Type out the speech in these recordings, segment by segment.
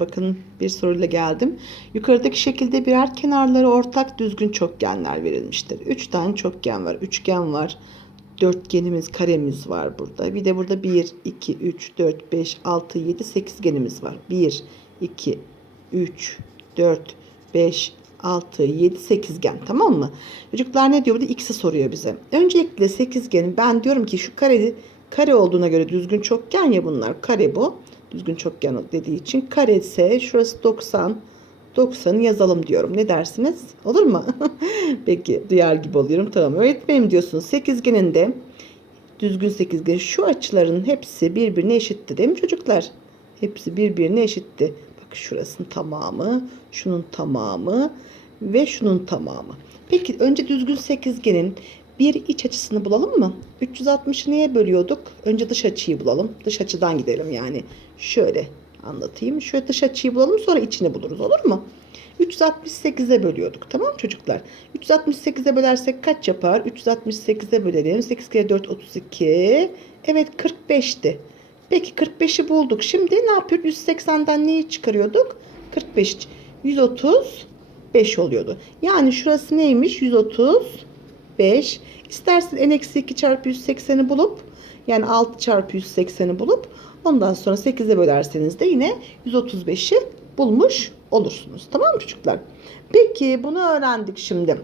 Bakın bir soruyla geldim. Yukarıdaki şekilde birer kenarları ortak düzgün çokgenler verilmiştir. Üç tane çokgen var. Üçgen var. Dörtgenimiz, karemiz var burada. Bir de burada 1, 2, 3, 4, 5, 6, 7, 8genimiz var. 1, 2, 3, 4, 5, 6, 7, 8gen tamam mı? Çocuklar ne diyor? Burada x'i soruyor bize. Öncelikle 8genin ben diyorum ki şu kare, kare olduğuna göre düzgün çokgen ya bunlar. Kare bu. Düzgün çokgen dediği için. Kare ise şurası 90. 90'ı yazalım diyorum. Ne dersiniz? Olur mu? Peki duyar gibi oluyorum. Tamam öğretmenim diyorsunuz. Sekizgenin de düzgün sekizgen şu açıların hepsi birbirine eşitti değil mi çocuklar? Hepsi birbirine eşitti. Bak şurasının tamamı, şunun tamamı ve şunun tamamı. Peki önce düzgün sekizgenin bir iç açısını bulalım mı? 360'ı neye bölüyorduk? Önce dış açıyı bulalım. Dış açıdan gidelim yani. Şöyle anlatayım. Şöyle dış açıyı bulalım sonra içini buluruz olur mu? 368'e bölüyorduk. Tamam çocuklar? 368'e bölersek kaç yapar? 368'e bölelim. 8 kere 4 32. Evet 45'ti. Peki 45'i bulduk. Şimdi ne yapıyoruz? 180'den neyi çıkarıyorduk? 45. 135 oluyordu. Yani şurası neymiş? 135. İstersen n eksi 2 çarpı 180'i bulup yani 6 çarpı 180'i bulup ondan sonra 8'e bölerseniz de yine 135'i bulmuş olursunuz. Tamam mı çocuklar? Peki bunu öğrendik şimdi.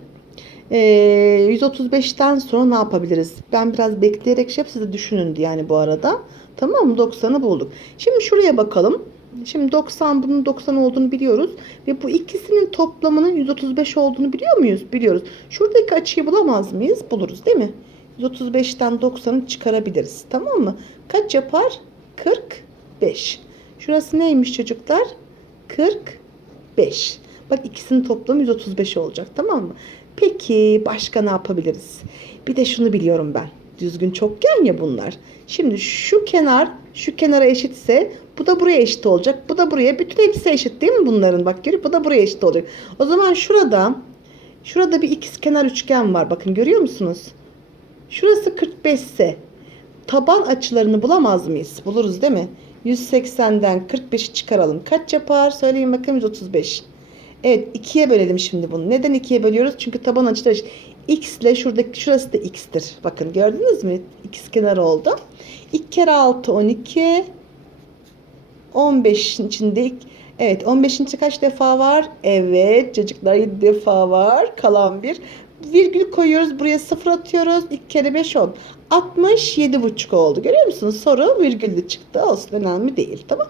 Ee, 135'ten sonra ne yapabiliriz? Ben biraz bekleyerek şey yap, siz de düşünün yani bu arada. Tamam mı? 90'ı bulduk. Şimdi şuraya bakalım. Şimdi 90 bunun 90 olduğunu biliyoruz. Ve bu ikisinin toplamının 135 olduğunu biliyor muyuz? Biliyoruz. Şuradaki açıyı bulamaz mıyız? Buluruz değil mi? 135'ten 90'ı çıkarabiliriz. Tamam mı? Kaç yapar? 45. Şurası neymiş çocuklar? 45. Bak ikisinin toplamı 135 olacak. Tamam mı? Peki başka ne yapabiliriz? Bir de şunu biliyorum ben. Düzgün çokgen ya bunlar. Şimdi şu kenar şu kenara eşitse bu da buraya eşit olacak. Bu da buraya. Bütün hepsi eşit değil mi bunların? Bak görüyor Bu da buraya eşit olacak. O zaman şurada şurada bir ikiz kenar üçgen var. Bakın görüyor musunuz? Şurası 45 ise taban açılarını bulamaz mıyız? Buluruz değil mi? 180'den 45'i çıkaralım. Kaç yapar? Söyleyin bakayım 135. Evet ikiye bölelim şimdi bunu. Neden ikiye bölüyoruz? Çünkü taban açıları eşit. X ile şuradaki şurası da x'tir. Bakın gördünüz mü? İkiz kenar oldu. 2 kere 6 12. 15'in içinde evet 15'in içinde kaç defa var? Evet çocuklar 7 defa var. Kalan bir. Virgül koyuyoruz. Buraya 0 atıyoruz. 2 kere 5 10. 67 buçuk oldu. Görüyor musunuz? Soru virgüllü çıktı. Olsun önemli değil. Tamam.